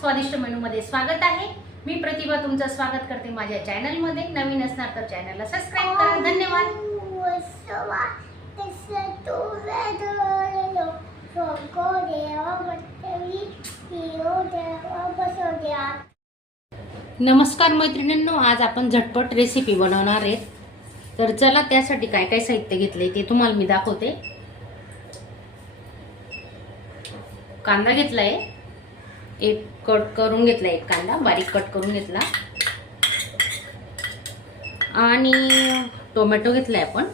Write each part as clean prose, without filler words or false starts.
स्वादिष्ट मेनूमध्ये स्वागत आहे। मी प्रतिभा तुमचं स्वागत करते माझ्या चॅनलमध्ये। नवीन असणार तर चॅनलला सबस्क्राइब करा। धन्यवाद। नमस्कार मैत्रिणींनो, आज आपण झटपट रेसिपी बनवणार आहे। तर चला त्यासाठी काय काय साहित्य घेतले ते तुम्हाला मी दाखवते। कांदा घेतलाय, एक कट करून घेतला, एक कांदा बारीक कट करून घेतला आणि टोमॅटो घेतलाय आपण।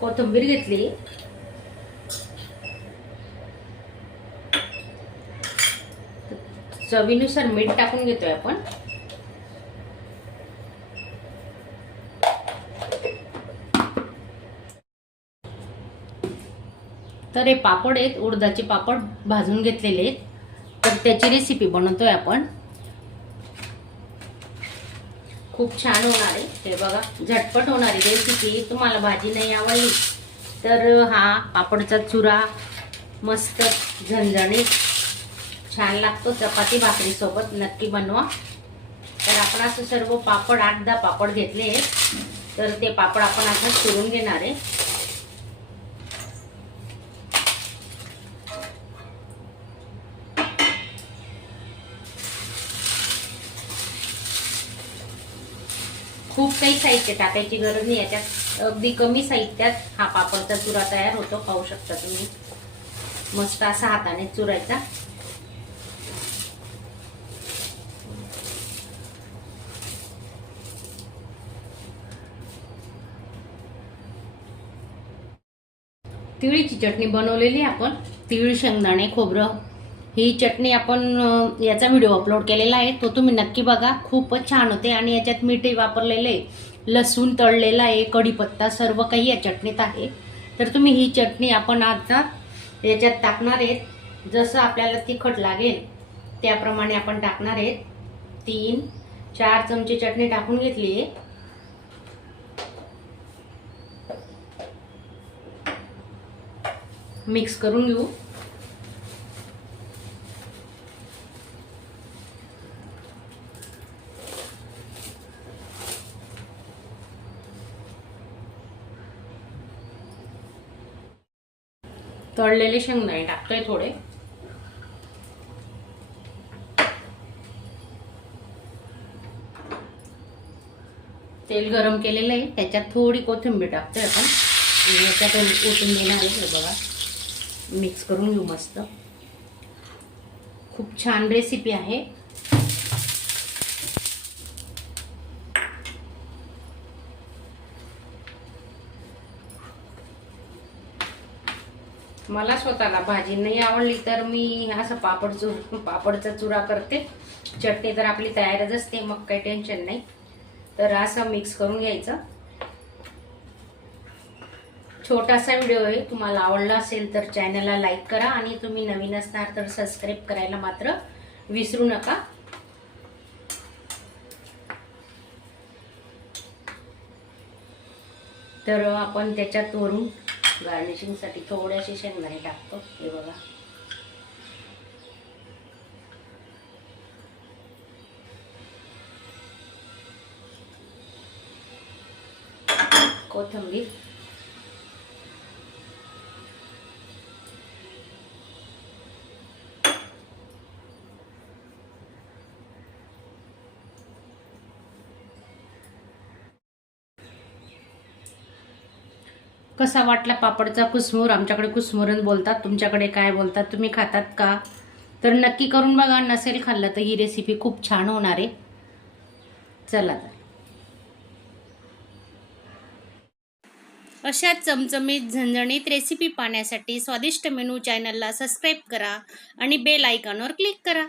कोथिंबीर घेतली, चवीनुसार मीठ टाकून घेतोय आपण। तर हे पापड आहेत, उडदाचे पापड भाजून घेतलेले आहेत। तर त्याची रेसिपी बनवतोय आपण। खूप छान होणार आहे, हे बघा झटपट होणारी रेसिपी। तुम्हाला भाजी नाही आवडली तर हा पापडचा चुरा मस्त झणझणीत छान लागतो, चपाती भाकरी सोबत नक्की बनवा। तर आपण असं सर्व पापड 8-10 पापड घेतले आहेत। तर ते पापड आपण आता चिरून घेणार आहे। खूप काही साहित्य टाकायची गरज नाही, याच्यात अगदी कमी साहित्यात हा पापडचा चुरा तयार होतो। पाहू शकता तुम्ही, मस्त असा हाताने चुरायचा। तिळीची चटणी बनवलेली आपण, तीळ शेंगदाणे खोबरं ही चटणी आपण याचा व्हिडिओ अपलोड केलेला आहे, तो तुम्ही नक्की बघा। खूपच छान होते आणि याच्यात मीठही वापरलेलं आहे, लसूण तळलेला आहे, कढीपत्ता सर्व काही या चटणीत आहे। तर तुम्ही ही चटणी आपण आता याच्यात टाकणार आहेत। जसं आपल्याला तिखट लागेल त्याप्रमाणे आपण टाकणार आहेत। 3-4 चमचे चटणी टाकून घेतली आहे। मिक्स करून घेऊ। तळलेले शेंगदाणे टाकतोय थोडे, तेल गरम केलेलं आहे, त्याच्यात थोडी कोथिंबीर टाकतोय आपण। याच्यात ओतून देणार आहे, हे बघा मिक्स करून घेऊ मस्त। खूप छान रेसिपी आहे। मला स्वतःला भाजी नाही आवडली तर मी असं पापडचा चुरा करते। चटणी तर आपली तयारच असते, मग काही टेन्शन नाही। तर असं मिक्स करून घ्यायचं। छोटासा व्हिडिओ आहे, तुम्हाला आवडला असेल तर चॅनलला लाईक करा आणि तुम्ही नवीन असणार तर सबस्क्राइब करायला मात्र विसरू नका। तर आपण त्याच्यात वरून गार्निशिंग साठी थोडेसे शेंगदाणे टाकतो, हे बघा। कोथिंबीर, कसा वाटला पापडचा कुसमुर? आमच्याकडे कुसमुरच बोलतात, तुमच्याकडे काय बोलतात? तुम्ही खातात का? तर नक्की करून बघा। नसेल खाल्लं तर ही रेसिपी खूप छान होणार आहे। चला तर अशा चमचमीत झणझणीत रेसिपी पाहण्यासाठी स्वादिष्ट मेनू चॅनलला सबस्क्राइब करा आणि बेल आयकॉनवर क्लिक करा।